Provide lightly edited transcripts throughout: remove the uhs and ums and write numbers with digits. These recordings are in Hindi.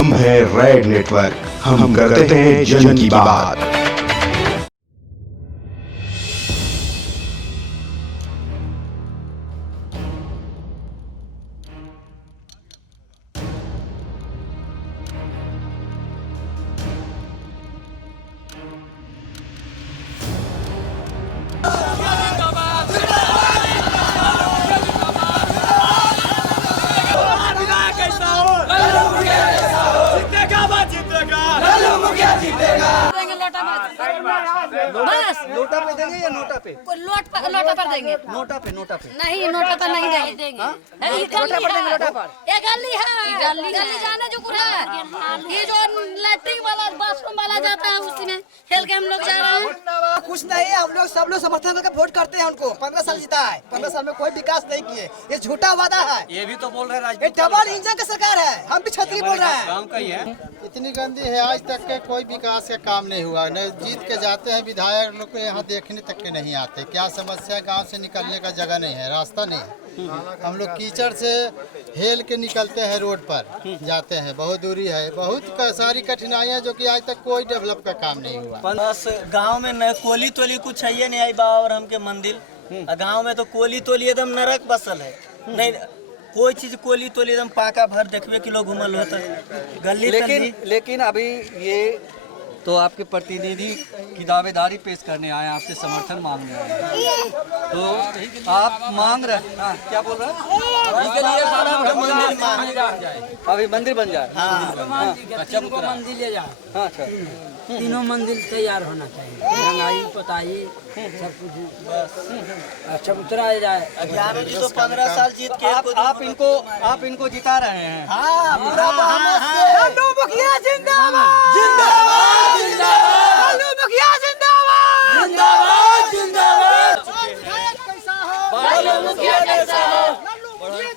हम है रेड नेटवर्क, हम करते हैं जन की बात। बस लोटा पे देंगे या नोटा पे? लोटा पर देंगे। नोटा पे नहीं, नोटा पर नहीं देंगे। ये गली है, गली जाने जो कुछ है, ये जो लैट्रिन वाला बाथरूम वाला जाता है उसी में खेल के हम लोग जा रहे हैं। कुछ नहीं, हम लोग सब लोग समर्थन करके वोट करते हैं उनको। 15 साल जीता है, 15 साल में कोई विकास नहीं किए, ये झूठा वादा है। ये भी तो बोल रहे हैं ये डबल इंजन की सरकार है, हम भी छतरी बोल रहे हैं। काम का ही है। इतनी गंदी है, आज तक के कोई विकास का काम नहीं हुआ। न जीत के जाते हैं विधायक लोग को यहाँ देखने तक के नहीं आते। क्या समस्या, गांव से निकलने का जगह नहीं है, रास्ता नहीं है। हम लोग कीचड़ से हेल के निकलते हैं, रोड पर जाते हैं, बहुत दूरी है, बहुत सारी कठिनाइयाँ जो कि आज तक कोई डेवलप का काम नहीं हुआ। बस गांव में न कोली तोली कुछ है नहीं आई बा और हमके मंदिर गांव में तो कोली तोली एकदम नरक बसल है। नहीं कोई चीज कोली तोली एकदम पाका भर देखबे कि लोग घूमल होता गली। लेकिन अभी ये तो आपके प्रतिनिधि की दावेदारी पेश करने आए हैं, आपसे समर्थन मांगने आए हैं, तो आप मांग रहे हैं। हाँ, क्या बोल रहे हैं? अभी मंदिर बन जाए। अच्छा, मंदिर ले जाओ। हाँ, अच्छा। तीनों मंदिर तैयार होना चाहिए, रंगाई पोताई सब कुछ अच्छा उतरा जाए। 11 जी तो 15 साल जीत के आप इनको जिता रहे हैं। लालू मुखिया जिंदाबाद, जिंदाबाद, जिंदाबाद। लालू मुखिया जिंदाबाद, जिंदाबाद, जिंदाबाद। लालू मुखिया कैसा हो?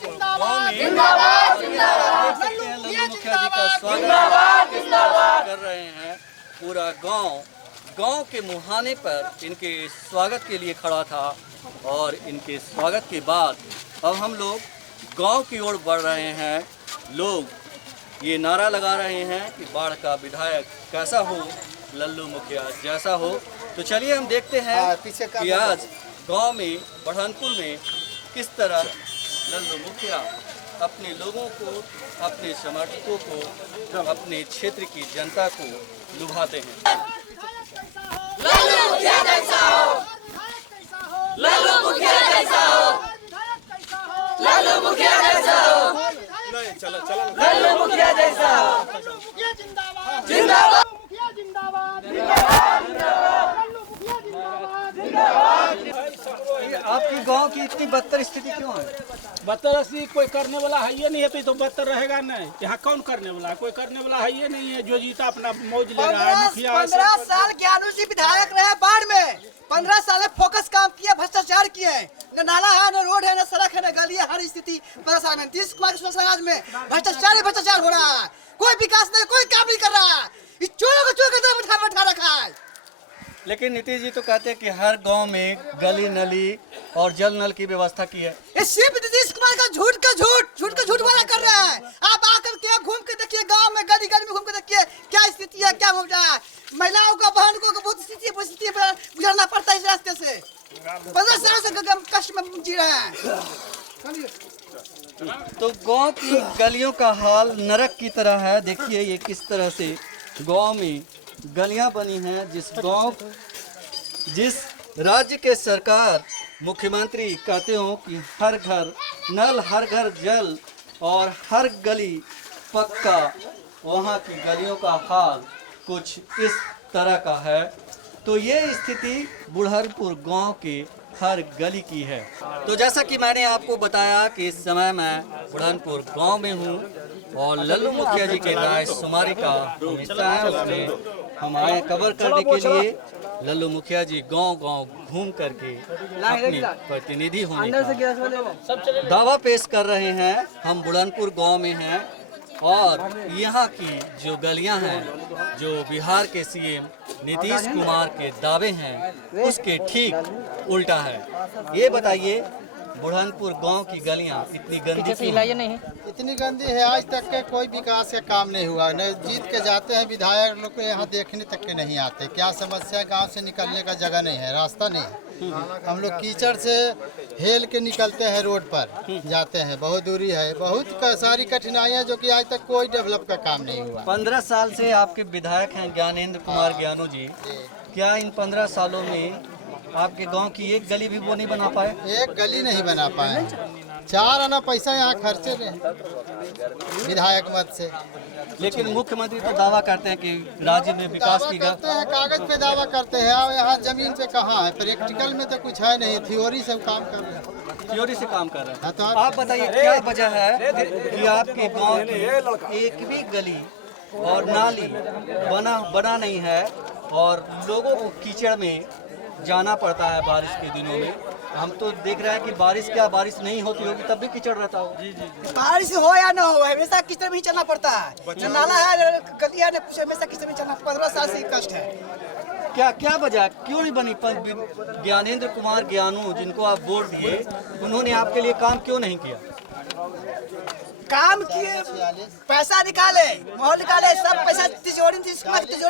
जिंदाबाद, जिंदाबाद, जिंदाबाद। लल्लू मुखिया जी का स्वागत कर रहे हैं। पूरा गांव के मुहाने पर इनके स्वागत के लिए खड़ा था और इनके स्वागत के बाद अब हम लोग गांव की ओर बढ़ रहे हैं। लोग ये नारा लगा रहे हैं कि बाढ़ का विधायक कैसा हो, लल्लू मुखिया जैसा हो। तो चलिए हम देखते हैं कि आज गांव में बढ़नपुर में किस तरह लल्लू मुखिया अपने लोगों को, अपने समर्थकों को, अपने क्षेत्र की जनता को लुभाते हैं। लालू मुखिया जैसा हो, लालू मुखिया जैसा हो, लालू मुखिया जैसा हो, लालू मुखिया जैसा हो, जिंदाबाद, जिंदाबाद, मुखिया जिंदाबाद, जिंदाबाद, लालू मुखिया जिंदाबाद, जिंदाबाद। आपकी गांव की इतनी बदतर स्थिति क्यों है? बदतर असली कोई करने वाला है ये नहीं है, तो बदतर रहेगा नहीं। यहाँ कौन करने वाला है? कोई करने वाला है ये नहीं है। जो जीता अपना मौज ले रहा है। मुखिया 15 साल ज्ञानू जी विधायक रहे बाढ़ में, 15 साल में फोकस काम किया, भ्रष्टाचार किए। न नाला है, न रोड है, न सड़क है, न गली है। हर स्थिति 15 साल में नीतीश कुमार के समाज में भ्रष्टाचार ही भ्रष्टाचार हो रहा है। कोई विकास नहीं, कोई काम नहीं कर रहा है। इस चोरों को चोर के बैठा रखा है। लेकिन नीतीश जी तो कहते हैं कि हर गांव में गली नली और जल नल की व्यवस्था की है। ये सिर्फ नीतीश कुमार का झूठ वाला कर रहा है। आप आकर के घूम के देखिए, गांव में गली में घूम के देखिए क्या स्थिति है, क्या हो रहा है। महिलाओं का, बहन को बहुत स्थिति पर गुजरना पड़ता है इस रास्ते से। 15 साल से कष्ट में जी रहे हैं। तो गांव की गलियों का हाल नरक की तरह है। देखिए ये किस तरह से गांव में गलियां बनी हैं। जिस राज्य के सरकार मुख्यमंत्री कहते हो कि हर घर नल, हर घर जल और हर गली पक्का, वहाँ की गलियों का हाल कुछ इस तरह का है। तो ये स्थिति बुढ़नपुर गांव के हर गली की है। तो जैसा कि मैंने आपको बताया कि इस समय मैं बुढ़नपुर गांव में हूँ और लल्लू मुखिया जी के राय शुमारी का हिस्सा है, उसमें हम आए कवर करने के लिए। लल्लू मुखिया जी गांव घूम करके अपने प्रतिनिधि होने का दावा पेश कर रहे हैं। हम बुढ़नपुर गांव में हैं और यहाँ की जो गलियां हैं, जो बिहार के सीएम नीतीश कुमार के दावे हैं, उसके ठीक उल्टा है। ये बताइए बुरहानपुर गांव की गलियां इतनी गंदी क्यों हैं? इतनी गंदी है, आज तक के कोई विकास का काम नहीं हुआ। न जीत के जाते हैं विधायक लोग को यहाँ देखने तक के नहीं आते। क्या समस्या है, गांव से निकलने का जगह नहीं है, रास्ता नहीं है। हम लोग कीचड़ से हेल के निकलते हैं, रोड पर जाते हैं, बहुत दूरी है, बहुत सारी कठिनाइयाँ जो कि आज तक कोई डेवलप का काम नहीं हुआ। 15 साल से आपके विधायक हैं ज्ञानेंद्र कुमार ज्ञानू जी। क्या इन 15 सालों में आपके गांव की एक गली भी वो नहीं बना पाए? एक गली नहीं बना पाए हैं। 4 आना पैसा यहाँ खर्चे रहे विधायक मत से। लेकिन मुख्यमंत्री तो दावा करते हैं कि राज्य में विकास की करते हैं, कागज पे दावा करते हैं, और यहाँ जमीन पे कहाँ है? प्रैक्टिकल में तो कुछ है नहीं, थ्योरी से काम कर रहे हैं, थ्योरी से काम कर रहे हाँ, तो हैं। आप बताइए क्या वजह है कि आपके गांव की एक भी गली और नाली बना नहीं है और लोगों को कीचड़ में जाना पड़ता है बारिश के दिनों में? हम तो देख रहे हैं कि बारिश नहीं होती होगी तब भी कीचड़ रहता हो। जी जी। बारिश हो या ना हो, हमेशा किचड़ में ही चलना पड़ता है। न नाला है, गली है, कुछ हमेशा किचड़ में चलना। 15 साल से कष्ट है। क्या वजह, क्यों नहीं बनी? ज्ञानेंद्र कुमार ज्ञानू जिनको आप वोट दिए, उन्होंने आपके लिए काम क्यों नहीं किया? काम किए, पैसा निकाले, माहौल निकाले, सब पैसा तिजोरी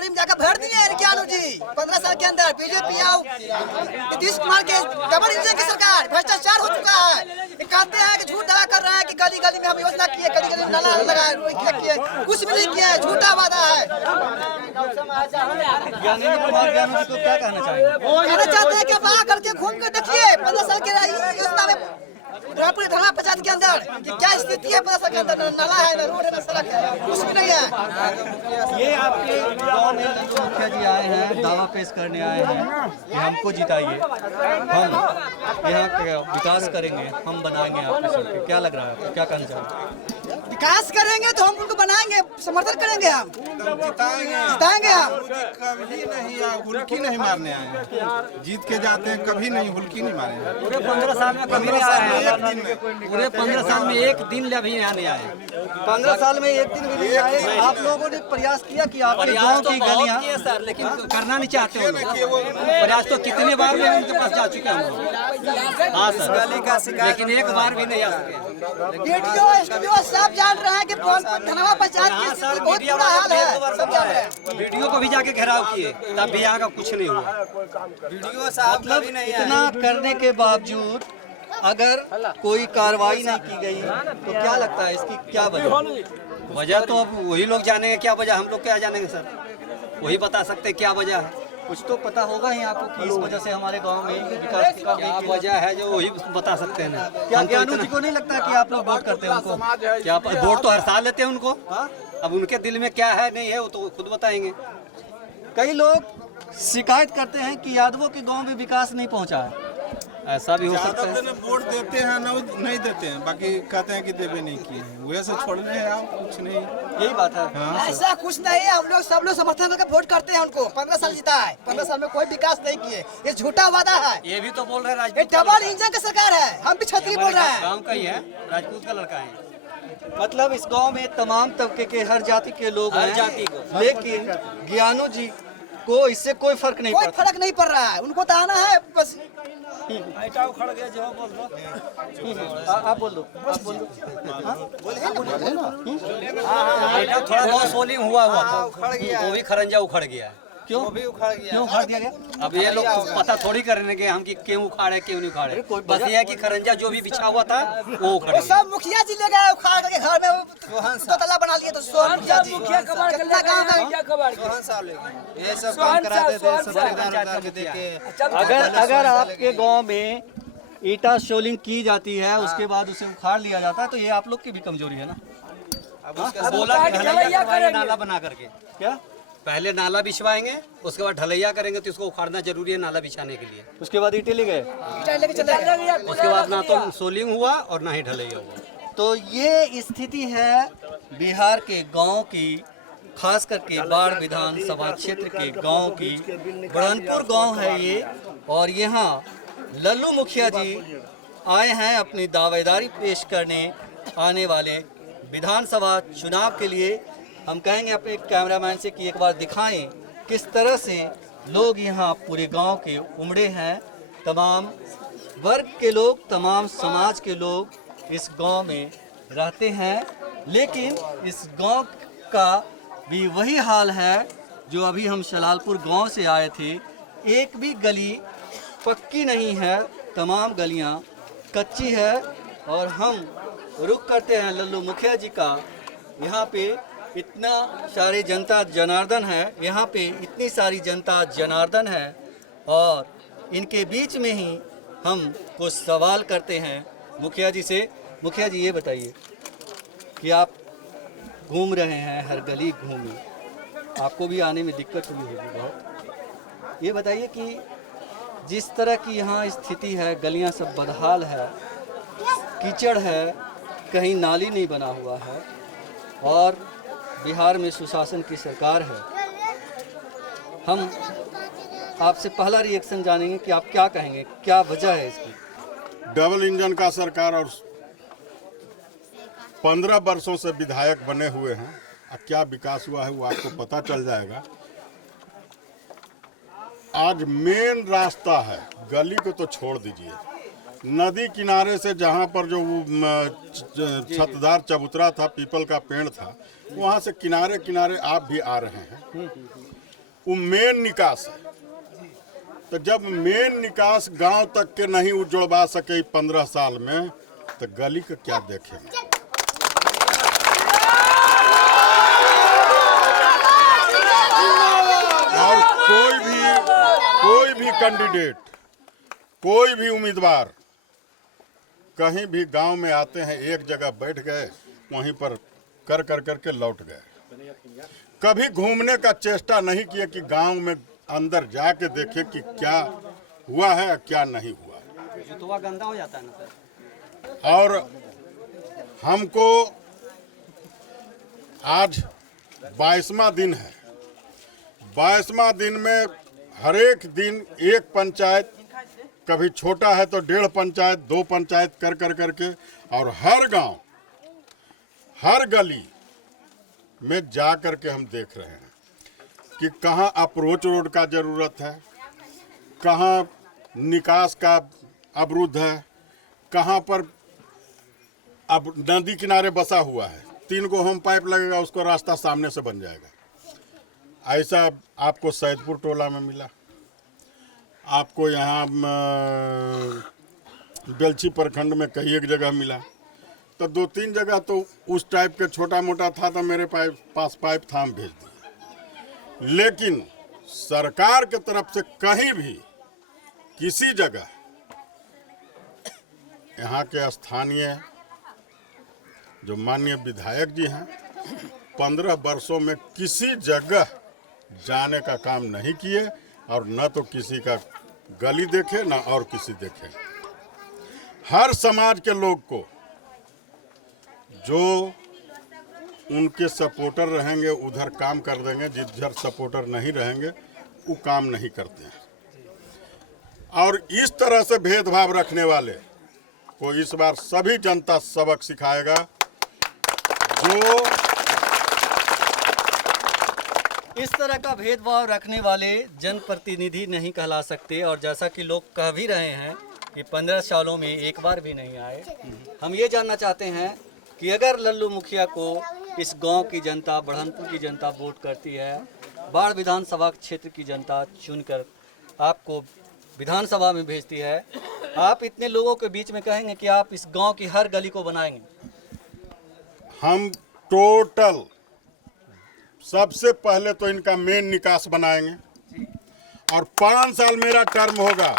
में जाकर भर दिए ज्ञानू जी। 15 साल के अंदर बीजेपी आओ, नीतीश कुमार के डबल इंजन की सरकार, भ्रष्टाचार हो चुका है। ये कहते हैं कि झूठ दावा कर रहा है कि गली गली में हम योजना किए, गली गली में नाला लगाए, कुछ भी नहीं किया, झूठा वादा है। ज्ञानेंद्र कुमार ज्ञानू जी को क्या कहना चाहते हैं कि आप आ करके घूम कर देखिए 15 साल के योजना में पूरे थाना पंचायत के अंदर कि क्या स्थिति है। 15 साल के अंदर नाला है, ना रोड है, ना सड़क है, कुछ भी नहीं है। ये आपके गांव में जो मुखिया जी आए हैं, दावा पेश करने आए हैं कि हमको जिताइए, हम यहाँ का विकास करेंगे, हम बनाएंगे आपकी सड़कें। क्या लग रहा है आपको, क्या कहना चाहेंगे? विकास करेंगे तो हम उनको बनाएंगे, समर्थन करेंगे, हम जिताएंगे हम। कभी नहीं हुल्की नहीं मारने आए हैं, जीत के जाते हैं, कभी नहीं हुल्की नहीं मारे। पूरे 15 साल में कभी नहीं आया, पूरे 15 साल में एक दिन अभी यहाँ नहीं आए। 15 साल में एक दिन भी नहीं आए। आप लोगों ने प्रयास किया कि आपके गांव की गलियां, सर, लेकिन करना नहीं चाहते हैं लोग। प्रयास तो कितने बार में उनके पास जा चुके हैं। हाँ सर, लेकिन एक बार भी नहीं आ सके। वीडियो सब जान रहे हैं कि धनवा पंचायत की स्थिति बहुत बुरा हाल है, सब जान रहे हैं। वीडियो को भी जाके घेराव किए, तब भी यहाँ का कुछ नहीं हुआ। वीडियो साहब मतलब इतना करने के बावजूद अगर कोई कार्रवाई नहीं की गई तो क्या लगता है इसकी क्या वजह? वजह तो अब वही लोग जानेंगे क्या वजह, हम लोग क्या जानेंगे सर, वही बता सकते हैं क्या वजह है। कुछ तो पता होगा ही आपको कि इस वजह से हमारे गांव में विकास की क्या वजह है जो वही बता सकते हैं ना। क्या ज्ञानू जी को नहीं लगता कि आप लोग वोट करते हैं उनको? क्या वोट तो हर साल लेते हैं उनको। अब उनके दिल में क्या है नहीं है वो तो खुद बताएंगे। कई लोग शिकायत करते हैं कि यादवों के गांव में विकास नहीं पहुंचा है। ऐसा भी हो सकता है। वोट देते हैं नहीं देते हैं, बाकी कहते हैं कि देवे नहीं किए हैं, वैसे से छोड़ रहे हैं आप, कुछ नहीं। यही बात है। हाँ, ऐसा कुछ नहीं है, हम लोग सब लोग समर्थन करके वोट करते हैं उनको। 15 साल जीता है, 15 साल में कोई विकास नहीं किए, ये झूठा वादा है। ये भी तो बोल रहे हैं ये डबल इंजन की सरकार है, हम भी छतरी बोल रहे हैं। गाँव का ही है, राजपूत का लड़का है। मतलब इस गांव में तमाम तबके के हर जाति के लोग हर हैं, जाति को। लेकिन ज्ञानू जी को इससे कोई फर्क नहीं कोई पड़ता। फर्क नहीं पड़ रहा है, उनको तो आना है बस। आप बोल दो, आप बोल दो। थोड़ा बहुत सोलिंग हुआ था, वो भी खरंजा उखड़ गया। क्यों उखाड़ दिया गया? अब ये लोग पता थोड़ी करेंगे हम कि क्यों उखाड़े क्यों नहीं उखाड़े। बस ये है कि खरंजा जो भी बिछा हुआ था वो उखड़ वो गया। सब मुखिया जी ले गए उखाड़ करके घर में, दो तल्ला बना लिए। तो सोहन मुखिया जी कितना गाँव का ये सब काम कराते थे। अगर आपके गांव में ईटा शोलिंग की जाती है, उसके बाद उसे उखाड़ लिया जाता है, तो ये आप लोग की भी कमजोरी है ना। बोला कि ढलैया करेंगे, नाला बना करके। क्या पहले नाला बिछवाएंगे, उसके बाद ढलैया करेंगे, तो इसको उखाड़ना जरूरी है नाला बिछाने के लिए। उसके बाद ईटे ले गए, लेके चले गए। उसके बाद ना तो सोलिंग हुआ और ना ही ढलैया हुआ। तो ये स्थिति है बिहार के गांव की, खास करके बाढ़ विधानसभा क्षेत्र के गांव की। बुरहानपुर गांव है ये, और यहाँ लल्लू मुखिया जी आए हैं अपनी दावेदारी पेश करने आने वाले विधानसभा चुनाव के लिए। हम कहेंगे अपने कैमरामैन से कि एक बार दिखाएं किस तरह से लोग यहाँ पूरे गांव के उमड़े हैं। तमाम वर्ग के लोग, तमाम समाज के लोग इस गांव में रहते हैं, लेकिन इस गांव का भी वही हाल है जो अभी हम शलालपुर गांव से आए थे। एक भी गली पक्की नहीं है, तमाम गलियां कच्ची है। और हम रुख करते हैं लल्लू मुखिया जी का। यहाँ पे इतना सारी जनता जनार्दन है, यहाँ पे इतनी सारी जनता जनार्दन है, और इनके बीच में ही हम कुछ सवाल करते हैं मुखिया जी से। मुखिया जी, ये बताइए कि आप घूम रहे हैं, हर गली घूमे, आपको भी आने में दिक्कत हुई होगी बहुत। ये बताइए कि जिस तरह की यहाँ स्थिति है, गलियाँ सब बदहाल है, कीचड़ है, कहीं नाली नहीं बना हुआ है, और बिहार में सुशासन की सरकार है। हम आपसे पहला रिएक्शन जानेंगे कि आप क्या कहेंगे, क्या वजह है इसकी? डबल इंजन का सरकार और 15 वर्षों से विधायक बने हुए हैं। अब क्या विकास हुआ है वो आपको पता चल जाएगा। आज मेन रास्ता है, गली को तो छोड़ दीजिए, नदी किनारे से जहाँ पर जो छतदार चबूतरा था, पीपल का पेड़ था, वहाँ से किनारे किनारे आप भी आ रहे हैं, वो मेन निकास है। तो जब मेन निकास गांव तक के नहीं उजड़वा सके 15 साल में, तो गली का क्या देखेंगे? और कोई भी कैंडिडेट, कोई भी उम्मीदवार कहीं भी गांव में आते हैं, एक जगह बैठ गए, वहीं पर कर करके लौट गए। कभी घूमने का चेष्टा नहीं किया कि गांव में अंदर जाके देखे कि क्या हुआ है क्या नहीं हुआ है। जुतवा गंदा हो जाता है ना सर। और हमको आज 22वां दिन है। 22वां दिन में हर एक दिन एक पंचायत, कभी छोटा है तो 1.5 पंचायत, 2 पंचायत कर करके, और हर गांव, हर गली में जा करके हम देख रहे हैं कि कहाँ अप्रोच रोड का ज़रूरत है, कहाँ निकास का अवरुद्ध है, कहाँ पर अब नदी किनारे बसा हुआ है, 3 गो होम पाइप लगेगा, उसको रास्ता सामने से बन जाएगा। ऐसा आपको सैदपुर टोला में मिला, आपको यहाँ बेलछी प्रखंड में कई एक जगह मिला, तो 2-3 जगह तो उस टाइप के छोटा मोटा था, तो मेरे पास पाइप था, हम भेज दिए। लेकिन सरकार के तरफ से कहीं भी किसी जगह यहाँ के स्थानीय जो माननीय विधायक जी हैं, 15 वर्षों में किसी जगह जाने का काम नहीं किए, और न तो किसी का गली देखे न और किसी देखे। हर समाज के लोग को जो उनके सपोर्टर रहेंगे उधर काम कर देंगे, जिधर सपोर्टर नहीं रहेंगे वो काम नहीं करते हैं। और इस तरह से भेदभाव रखने वाले को इस बार सभी जनता सबक सिखाएगा। जो इस तरह का भेदभाव रखने वाले जनप्रतिनिधि नहीं कहला सकते, और जैसा कि लोग कह भी रहे हैं कि 15 सालों में एक बार भी नहीं आए। हम ये जानना चाहते हैं कि अगर लल्लू मुखिया को इस गांव की जनता, बढ़नपुर की जनता वोट करती है, बाढ़ विधानसभा क्षेत्र की जनता चुनकर आपको विधानसभा में भेजती है, आप इतने लोगों के बीच में कहेंगे कि आप इस गांव की हर गली को बनाएंगे? हम टोटल सबसे पहले तो इनका मेन निकास बनाएंगे, और 5 साल मेरा टर्म होगा।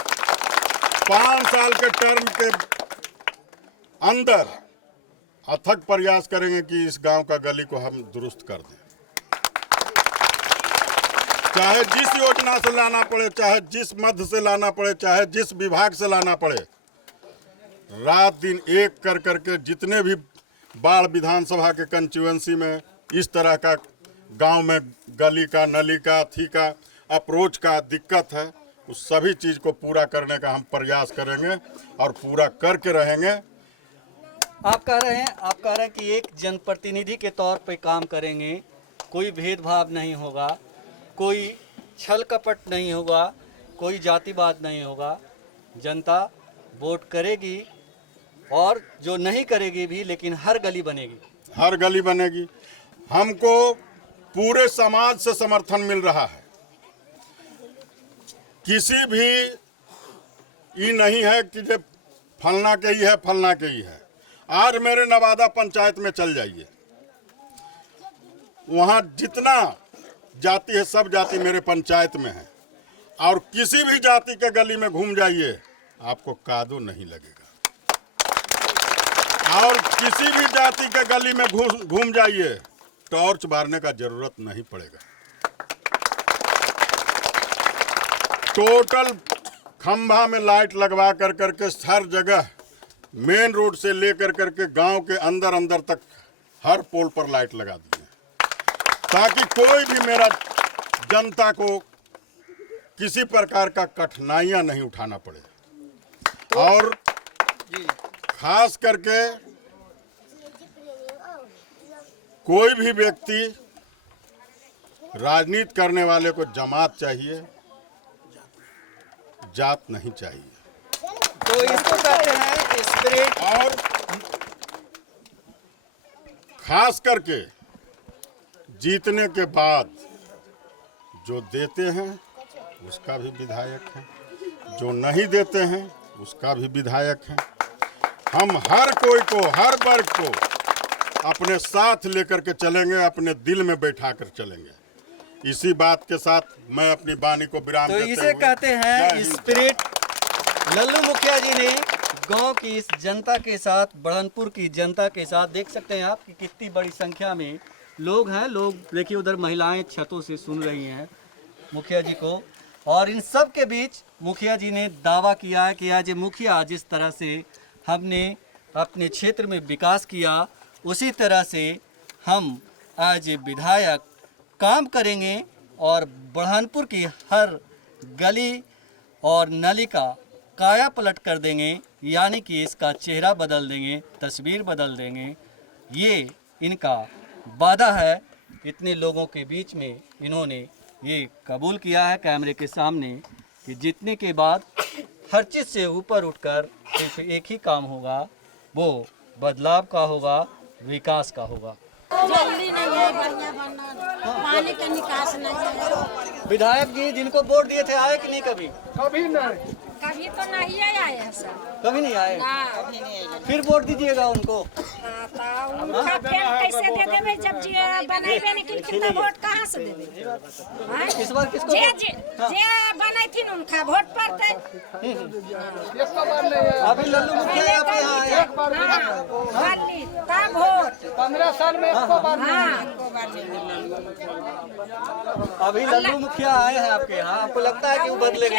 5 साल के टर्म के अंदर अथक प्रयास करेंगे कि इस गांव का गली को हम दुरुस्त कर दें, चाहे जिस योजना से लाना पड़े, चाहे जिस मद से लाना पड़े, चाहे जिस विभाग से लाना पड़े। रात दिन एक कर करके जितने भी बाढ़ विधानसभा के कंस्टिट्यूएंसी में इस तरह का गांव में गली का, नली का, थी का, अप्रोच का दिक्कत है, उस सभी चीज़ को पूरा करने का हम प्रयास करेंगे और पूरा करके रहेंगे। आप कह रहे हैं कि एक जनप्रतिनिधि के तौर पे काम करेंगे, कोई भेदभाव नहीं होगा, कोई छल कपट नहीं होगा, कोई जातिवाद नहीं होगा, जनता वोट करेगी और जो नहीं करेगी भी, लेकिन हर गली बनेगी। हर गली बनेगी। हमको पूरे समाज से समर्थन मिल रहा है। किसी भी ये नहीं है कि जो फलना के ही है, फलना के ही है। आज मेरे नवादा पंचायत में चल जाइए, वहाँ जितना जाति है सब जाति मेरे पंचायत में है, और किसी भी जाति के गली में घूम जाइए आपको कादू नहीं लगेगा। और किसी भी जाति के गली में घूम जाइए टॉर्च मारने का जरूरत नहीं पड़ेगा। टोटल खंभा में लाइट लगवा कर करके हर जगह मेन रोड से लेकर करके गांव के अंदर अंदर तक हर पोल पर लाइट लगा दी है, ताकि कोई भी मेरा जनता को किसी प्रकार का कठिनाइयां नहीं उठाना पड़े। और खास करके कोई भी व्यक्ति राजनीति करने वाले को जमात चाहिए, जात नहीं चाहिए। तो इसको कहते हैं स्पिरिट। और खास करके जीतने के बाद जो देते हैं उसका भी विधायक है, जो नहीं देते हैं उसका भी विधायक है। हम हर कोई को, हर वर्ग को अपने साथ लेकर के चलेंगे, अपने दिल में बैठा कर चलेंगे। इसी बात के साथ मैं अपनी वाणी को विराम तो देते इसे हुए कहते हैं स्पिरिट। लल्लू मुखिया जी ने गांव की इस जनता के साथ, बढ़नपुर की जनता के साथ, देख सकते हैं आप कि कितनी बड़ी संख्या में लोग हैं। लोग देखिए उधर महिलाएं छतों से सुन रही हैं मुखिया जी को, और इन सब के बीच मुखिया जी ने दावा किया है कि आज मुखिया जिस तरह से हमने अपने क्षेत्र में विकास किया, उसी तरह से हम आज विधायक काम करेंगे और बढ़नपुर की हर गली और नली का काया पलट कर देंगे, यानी कि इसका चेहरा बदल देंगे, तस्वीर बदल देंगे। ये इनका वादा है। इतने लोगों के बीच में इन्होंने ये कबूल किया है कैमरे के सामने कि जीतने के बाद हर चीज़ से ऊपर उठकर सिर्फ एक ही काम होगा, वो बदलाव का होगा, विकास का होगा। जल्दी नहीं है, बढ़िया बनना, पानी का निकास नहीं है। विधायक जी जिनको वोट दिए थे आए कि नहीं कभी? कभी तो नहीं आए हैं सर। कभी नहीं आए। कभी नहीं आए। फिर वोट दीजिएगा उनको। उनका फिर कैसे दे देवे जब बनाइबे नहीं कि कितना वोट कहाँ से देवे? इस बार किसको? जे बनाई थी उनका वोट पड़ते। अभी लल्लू मुखिया आपके यहाँ आए। तब वोट 15 साल में एक बार अभी लल्लू मुखिया आए हैं आपके यहाँ, आपको लगता है कि वो बदलेंगे?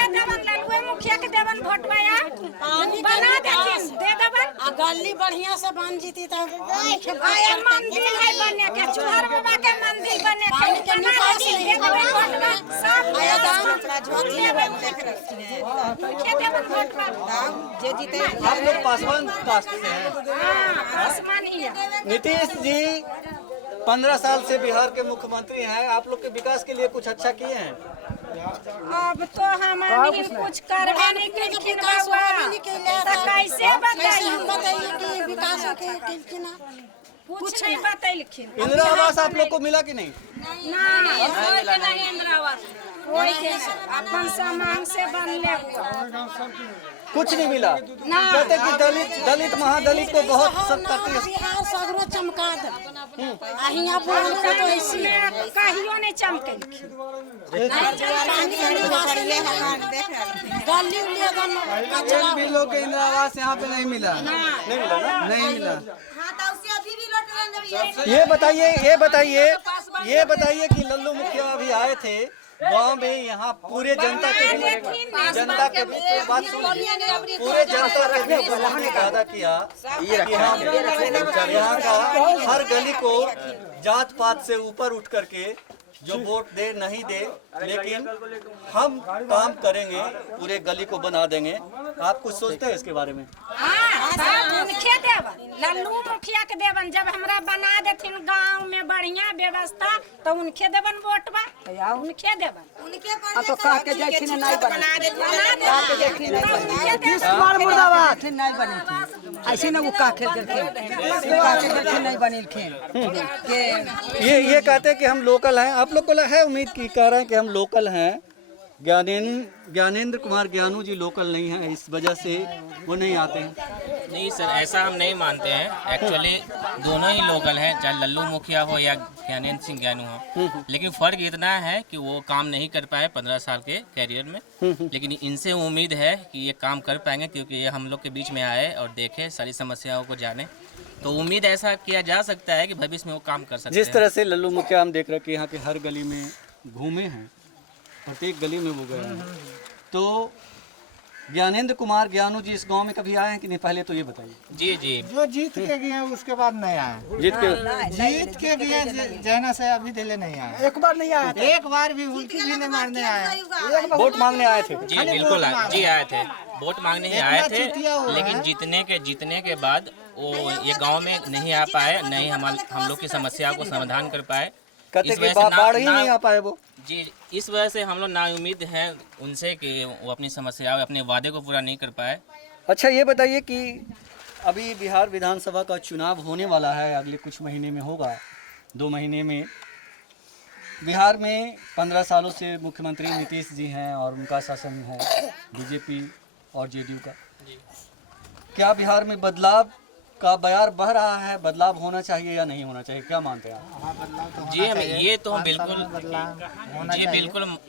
मुखिया के देवन वोट पाया, बना देती दे देवन। गली बढ़िया से बन जीती तो आया मंदिर है बने के, चुहर बाबा के मंदिर बने के, पानी के निकास दे देवन वोट का सब आया दान झोली में देख रखी है के देवन वोट का जे जीते। आप लोग पासवान कास्ट से हैं? हां आसमान ही है। नीतीश जी 15 साल से बिहार के मुख्यमंत्री हैं, आप लोग के विकास के लिए कुछ अच्छा किए हैं? अब तो हम नहीं कुछ करबे नहीं किन बाबा, तो कैसे बताइए कि विकास के ना कुछ नहीं बतैलखिन। इंदिरा आवास आप लोग को मिला कि नहीं? नहीं इंदिरा आवास कोई के अपन सामान से बनले हुआ कुछ नहीं मिला। कहते कि दलित महादलित को बहुत सब करती है। बिहार सगरो चमका दे अहिया बोल के तो ऐसी कहियो नहीं चमकेलखिन। गली उलिया कचरा भी लोग के इंदिरा आवास यहाँ पे नहीं मिला। नहीं मिला ना? नहीं मिला। ये बताइए कि लल्लू मुखिया अभी आए थे गांव में, यहाँ पूरे जनता के बीच बात सुनिए, पूरे जनता के बीच उन्होंने वादा किया कि हम यहाँ का हर गली को जात पात से ऊपर उठ करके जो वोट दे नहीं दे, लेकिन हम काम करेंगे, पूरे गली को बना देंगे। आप कुछ सोचते हैं इसके बारे में? उनके देवन लल्लू मुखिया के देवन जब हमरा बना देथिन गांव में बढ़िया व्यवस्था तो उनके देवन वोटबा उनके देवन तो कह के जैथिन नहीं बना नीतीश कुमार मुर्दाबाद नहीं बनी ऐसे ना वो का खेल करके नहीं बनी के ये कहते हैं कि हम लोकल हैं। आप लोग को है उम्मीद की कह रहे हैं कि हम लोकल हैं। ज्ञानेंद्र कुमार ज्ञानू जी लोकल नहीं है, इस वजह से वो नहीं आते हैं। नहीं सर, ऐसा हम नहीं मानते हैं। एक्चुअली दोनों ही लोकल हैं, चाहे लल्लू मुखिया हो या ज्ञानेंद्र सिंह ज्ञानू हो। लेकिन फ़र्क इतना है कि वो काम नहीं कर पाए 15 साल के कैरियर में, लेकिन इनसे उम्मीद है कि ये काम कर पाएंगे क्योंकि ये हम लोग के बीच में आए और देखे, सारी समस्याओं को जाने। तो उम्मीद ऐसा किया जा सकता है कि भविष्य में वो काम कर सकते हैं। जिस तरह से लल्लू मुखिया हम देख रहे हैं कि यहाँ के हर गली में घूमे हैं, प्रत्येक गली में वो गए हैं। तो ज्ञानेंद्र कुमार ज्ञानू जी इस गांव में कभी आए हैं कि नहीं, पहले तो ये बताइए। जी जी, जो जीत के गए हैं उसके बाद नहीं आए। जीत के गए जैना से अभी दिले नहीं आए। एक बार नहीं आया, एक बार भी उल्टी भी नहीं मारने आए। वोट मांगने आए थे। जी बिल्कुल जी आए थे, वोट मांगने ही आए थे। लेकिन जीतने के बाद वो ये गांव में नहीं आ पाए, नहीं हम लोग की समस्या को समाधान कर पाए। कहते कि बाढ़ ही नहीं आ पाए वो। जी, इस वजह से हम लोग नाउम्मीद हैं उनसे कि वो अपनी समस्या, अपने वादे को पूरा नहीं कर पाए। अच्छा ये बताइए कि अभी बिहार विधानसभा का चुनाव होने वाला है, अगले कुछ महीने में होगा, 2 महीने में। बिहार में 15 सालों से मुख्यमंत्री नीतीश जी हैं और उनका शासन है बीजेपी और जेडीयू का। क्या बिहार में बदलाव का बयार बह रहा है? बदलाव होना चाहिए या नहीं होना चाहिए, क्या मानते हैं आप? जी ये तो हम बिल्कुल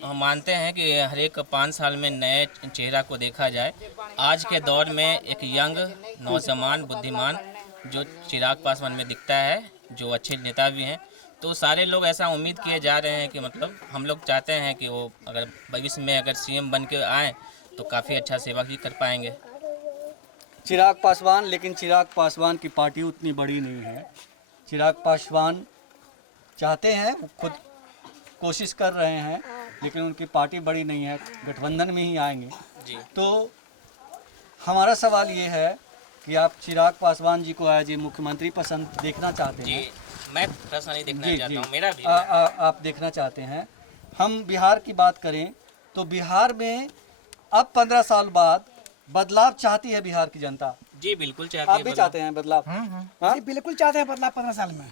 हम मानते हैं कि हर एक 5 साल में नए चेहरा को देखा जाए। आज के दौर में एक यंग नौजवान बुद्धिमान जो चिराग पासवान में दिखता है, जो अच्छे नेता भी हैं, तो सारे लोग ऐसा उम्मीद किए जा रहे हैं कि मतलब हम लोग चाहते हैं कि वो अगर भविष्य में अगर सीएम बन के आएँ तो काफ़ी अच्छा सेवा भी कर पाएंगे। चिराग पासवान, लेकिन चिराग पासवान की पार्टी उतनी बड़ी नहीं है। चिराग पासवान चाहते हैं, खुद कोशिश कर रहे हैं, लेकिन उनकी पार्टी बड़ी नहीं है, गठबंधन में ही आएंगे जी। तो हमारा सवाल ये है कि आप चिराग पासवान जी को एज ए मुख्यमंत्री पसंद देखना चाहते हैं? जी, मैं पर्सनली देखना चाहता हूँ, मेरा भी आप देखना चाहते हैं। हम बिहार की बात करें तो बिहार में अब 15 साल बाद बदलाव चाहती है बिहार की जनता। जी बिल्कुल चाहती है। आप भी चाहते हैं बदलाव? जी बिल्कुल चाहते हैं बदलाव। 15 साल में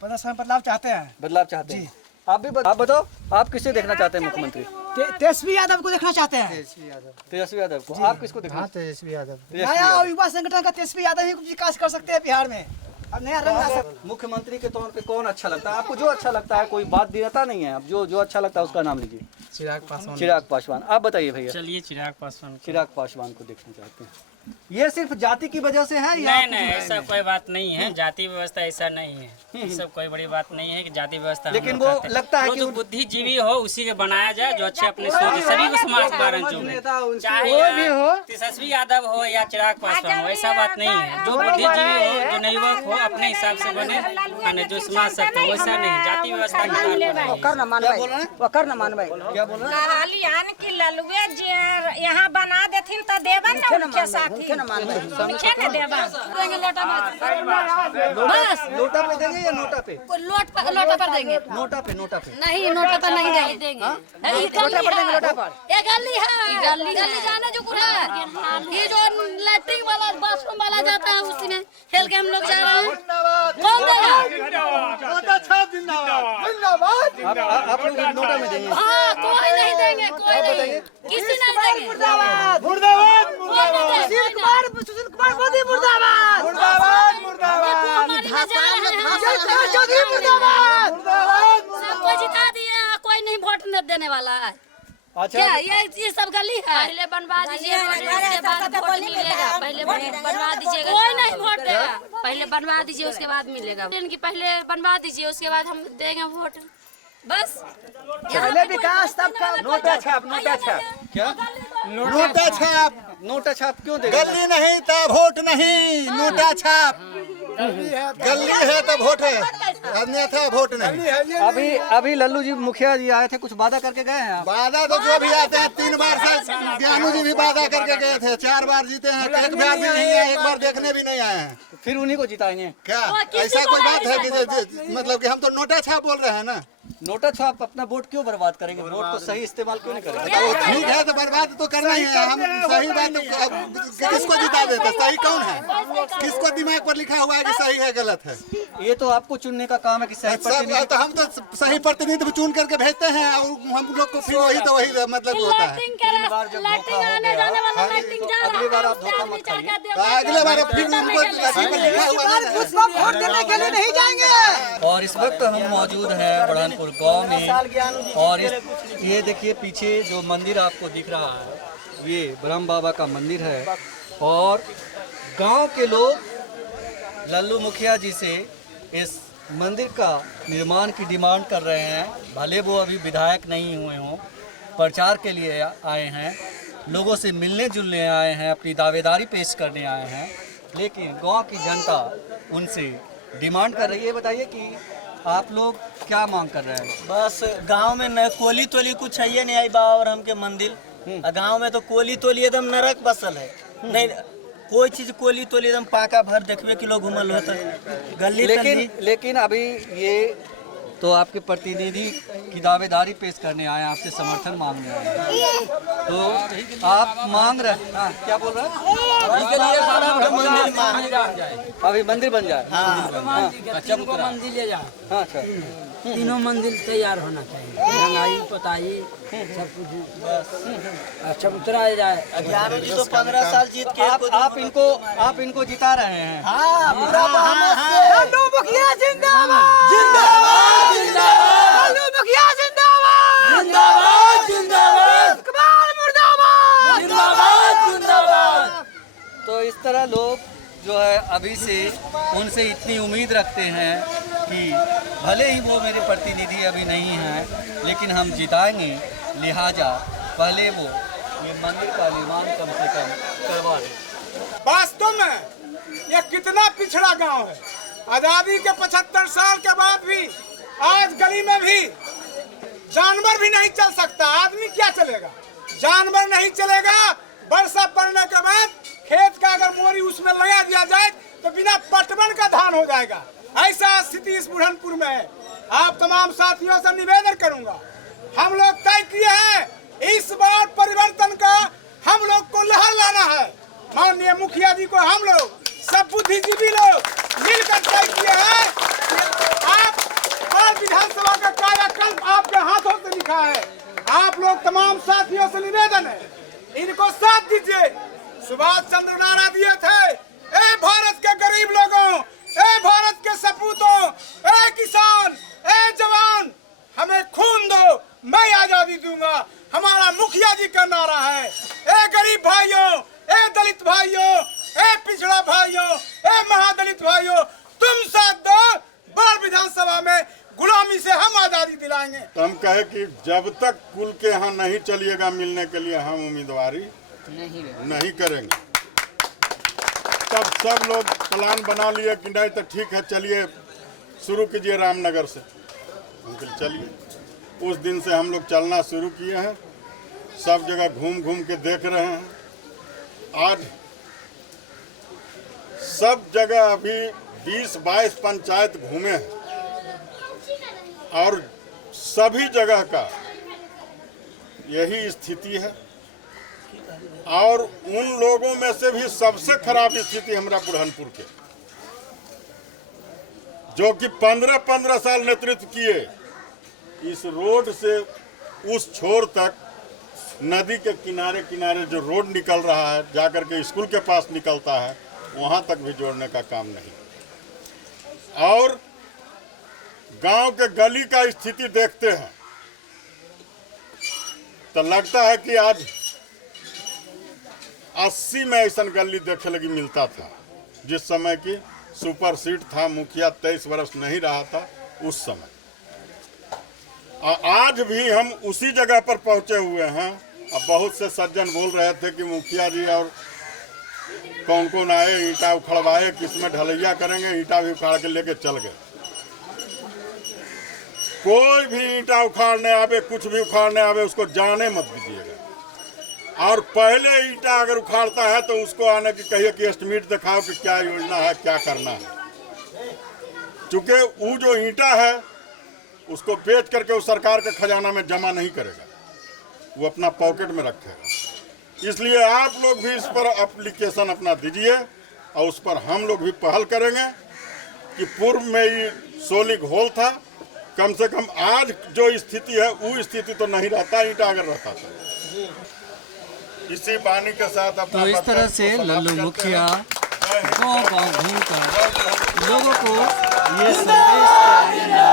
15 साल बदलाव चाहते हैं। बदलाव चाहते हैं। आप भी आप बताओ, आप किसे देखना चाहते हैं मुख्यमंत्री? तेजस्वी यादव को देखना चाहते हैं। तेजस्वी यादव को। आप किसको देखना? तेजस्वी यादव। नया युवा संगठन का तेजस्वी यादव ही विकास कर सकते हैं बिहार में। अब नया रंग ला सकते। मुख्यमंत्री के तौर पे कौन अच्छा लगता है आपको? जो अच्छा लगता है, कोई बात देता नहीं है। अब जो अच्छा लगता है उसका नाम लीजिए। चिराग पासवान। चिराग पासवान। आप बताइए भैया। चलिए चिराग पासवान। चिराग पासवान को देखना चाहते हैं। ये सिर्फ जाति की वजह से है या? नहीं, ऐसा कोई बात नहीं है। जाति व्यवस्था ऐसा नहीं है, ये सब कोई बड़ी बात नहीं है कि जाति व्यवस्था। लेकिन वो लगता है कि जो बुद्धिजीवी हो उसी के बनाया जाए, जो अच्छे अपने सोच सभी को समाज के बारे में जो चाहे तेजस्वी यादव हो या चिराग पासवान हो, ऐसा बात नहीं है। जो बुद्धिजीवी हो, जो नवयुवक हो, अपने हिसाब से बने, जो समाज सकते हो, वैसा नहीं। जाति व्यवस्था क्या बोल रहे हैं? कि ललुए यहाँ बना देथिन तो देवन ना उनके साथी उनके ने देवन बस नोटा पे देंगे या नोटा पे? लोटा पर देंगे। नोटा पे नहीं, नोटा पर नहीं देंगे। ये गली है, गली जाने जो कुछ है, ये जो लैट्रिन वाला बाथरूम वाला जाता है उसी में खेल के हम लोग जा रहे हैं। कौन देगा? आप लोग नोटा में देंगे? हाँ, कोई नहीं देंगे, कोई नहीं, किसी नहीं देंगे। मुर्दाबाद मुर्दाबाद सुशील कुमार मोदी मुर्दाबाद मुर्दाबाद मुर्दाबाद सबको जिता दिए, कोई नहीं वोट न देने वाला है। अच्छा, क्या ये सब गली है? पहले बनवा दीजिए, उसके बाद वोट मिलेगा। पहले बनवा दीजिएगा, कोई नहीं वोट देगा। पहले बनवा दीजिए, उसके बाद मिलेगा। इनकी पहले बनवा दीजिए, उसके बाद हम देंगे वोट। बस पहले विकास तब का। नोटा छाप क्या? नोटा छाप नोटा छाप क्यों देगा? गली नहीं तो वोट नहीं, नोटा छाप। गली है तो वोट है, अन्यथा वोट नहीं। अभी लल्लू जी मुखिया जी आए थे, कुछ वादा करके गए हैं आप? वादा तो जो भी आते हैं, 3 बार से ज्ञानू जी भी वादा करके गए थे, 4 बार जीते हैं, एक बार भी नहीं आए, एक बार देखने भी नहीं आए हैं। फिर उन्हीं को जिताएंगे क्या ऐसा कोई बात है कि मतलब कि हम तो नोटा छाप बोल रहे हैं ना? नोटा छाप अपना वोट क्यों बर्बाद करेंगे? वोट को सही इस्तेमाल क्यों नहीं करेंगे? तो ठीक है, तो बर्बाद तो करना ही है। हम सही बात किसको जिता देते? सही कौन है? किसको दिमाग पर लिखा हुआ है कि सही है गलत है? ये तो आपको चुनने का काम है कि सही प्रतिनिधि। तो हम तो सही प्रतिनिधि चुन करके भेजते हैं और हम लोग को फिर वही मतलब होता है। अगली बार आप धोखा मत खाइए, अगले बार फिर उनको लिखा हुआ उसको वोट देने के लिए नहीं जाएंगे। और इस वक्त हम मौजूद हैं बुरहानपुर गांव में, और ये देखिए पीछे जो मंदिर आपको दिख रहा है, ये ब्रह्म बाबा का मंदिर है। और गांव के लोग लल्लू मुखिया जी से इस मंदिर का निर्माण की डिमांड कर रहे हैं। भले वो अभी विधायक नहीं हुए हों, प्रचार के लिए आए हैं, लोगों से मिलने जुलने आए हैं, अपनी दावेदारी पेश करने आए हैं, लेकिन गांव की जनता उनसे डिमांड कर रही है। बताइए कि आप लोग क्या मांग कर रहे हैं? बस गांव में न कोली तोली कुछ है नहीं आई बा और हमके मंदिर। गांव में तो कोली तोली एकदम नरक बसल है, नहीं कोई चीज कोली तोली एकदम पाका भर देखबे कि लोग घूमल होता गली। लेकिन अभी ये तो आपके प्रतिनिधि की दावेदारी पेश करने आए हैं, आपसे समर्थन मांगने आए हैं, तो आप मांग रहे हैं। हाँ, क्या बोल रहे हैं? अभी मंदिर बन जाए। अच्छा, मंदिर ले जाए। हाँ, अच्छा, तीनों मंदिर तैयार होना चाहिए, रंगाई पोताई सब कुछ अच्छा उतरा जाए। ज्ञानू जी तो 15 साल जीत के आप इनको जिता रहे हैं। लल्लू मुखिया जिंदाबाद, जिंदाबाद, जिंदाबाद। लल्लू मुखिया जिंदाबाद, जिंदाबाद, जिंदाबाद। इकबाल मुर्दाबाद, जिंदाबाद, जिंदाबाद। तो इस तरह लोग जो है अभी से उनसे इतनी उम्मीद रखते हैं कि भले ही वो मेरे प्रतिनिधि अभी नहीं हैं, लेकिन हम जिताएंगे, लिहाजा पहले वो ये मंदिर का निर्माण कम से कम करवा दें। वास्तव में ये कितना पिछड़ा गांव है। आजादी के 75 साल के बाद भी आज गली में भी जानवर भी नहीं चल सकता। आदमी क्या चलेगा? जानवर नहीं चलेगा। वर्षा पड़ने के बाद खेत का अगर मोरी उसमें लगा दिया जाए तो बिना पटवन का धान हो जाएगा। ऐसा स्थिति इस बुरहानपुर में है। आप तमाम साथियों से निवेदन करूंगा, हम लोग तय किए हैं इस बार परिवर्तन का हम लोग को लहर लाना है। माननीय मुखिया जी को हम लोग सब बुद्धिजीवी लोग मिलकर तय किए हैं। आप विधानसभा का कायाकल्प आपके हाथों से लिखा है। आप लोग तमाम साथियों से निवेदन है, इनको साथ दीजिए। सुभाष चंद्र नारा दिए थे, ए भारत के गरीब लोगों, ए भारत के सपूतों, ए किसान, ए जवान, हमें खून दो, मैं आजादी दूंगा। हमारा मुखिया जी का नारा है। ए गरीब भाइयों, ए दलित भाइयों, ए पिछड़ा भाइयों, ए महादलित भाइयों, तुम साथ दो, बार विधानसभा में गुलामी से हम आजादी दिलाएंगे। तो हम कहे कि जब तक कुल के यहाँ नहीं चलिएगा मिलने के लिए हम उम्मीदवारी नहीं करेंगे। तब सब लोग प्लान बना लिए कि नहीं तो ठीक है, चलिए शुरू कीजिए रामनगर से। हम कहे चलिए। उस दिन से हम लोग चलना शुरू किए हैं, सब जगह घूम घूम के देख रहे हैं। आज सब जगह अभी 20-22 पंचायत घूमे हैं और सभी जगह का यही स्थिति है। और उन लोगों में से भी सबसे खराब स्थिति हमारा बुरहानपुर के, जो कि 15-15 साल नेतृत्व किए। इस रोड से उस छोर तक नदी के किनारे किनारे जो रोड निकल रहा है, जाकर के स्कूल के पास निकलता है, वहां तक भी जोड़ने का काम नहीं। और गांव के गली का स्थिति देखते हैं तो लगता है कि आज 80 में ऐसा गली देखे लगी मिलता था, जिस समय की सुपर सीट था, मुखिया 23 वर्ष नहीं रहा था उस समय। आज भी हम उसी जगह पर पहुंचे हुए हैं। अब बहुत से सज्जन बोल रहे थे कि मुखिया जी और कौन कौन आए, ईंटा उखड़वाए, किसमें ढलैया करेंगे, ईंटा भी उखाड़ के लेके चल गए। कोई भी ईंटा उखाड़ने आवे, कुछ भी उखाड़ने आवे, उसको जाने मत दीजिएगा। और पहले ईंटा अगर उखाड़ता है तो उसको आने की कहिए कि एस्टिमेट दिखाओ कि क्या योजना है, क्या करना है। क्योंकि वो जो ईंटा है उसको बेच करके उस सरकार के खजाना में जमा नहीं करेगा, वो अपना पॉकेट में रखेगा। इसलिए आप लोग भी इस पर एप्लीकेशन अपना दीजिए और उस पर हम लोग भी पहल करेंगे कि पूर्व में ये सोलिंग होल था, कम से कम आज जो स्थिति है वो स्थिति तो नहीं रहता ईंटा अगर रहता था। इसी बानी के साथ अपना तो इस तरह से लल्लू मुखिया गाँव घूमकर लोगों को ये संदेश दिया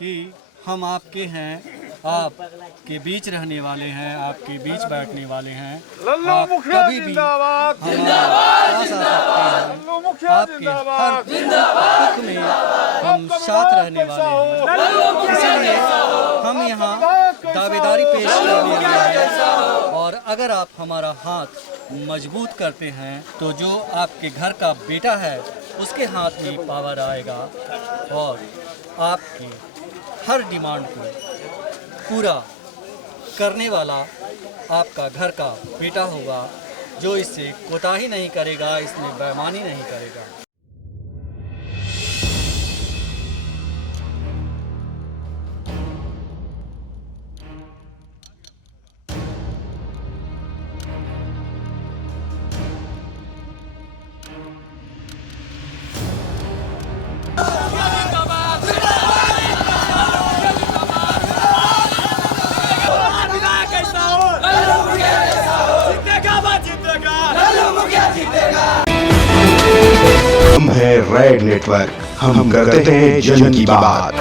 कि हम आपके हैं, आप के बीच रहने वाले हैं, आपके बीच बैठने वाले हैं, आप कभी भी हमारे पास आ सकते हैं, आपके हर दुख में हम साथ रहने वाले हैं। इसलिए हम यहाँ दावेदारी पेश करने आए हैं और अगर आप हमारा हाथ मजबूत करते हैं तो जो आपके घर का बेटा है उसके हाथ में पावर आएगा और आपकी हर डिमांड को पूरा करने वाला आपका घर का बेटा होगा, जो इससे कोताही नहीं करेगा, इसमें बेईमानी नहीं करेगा। हम है रेड नेटवर्क, हम करते हैं जन की बात।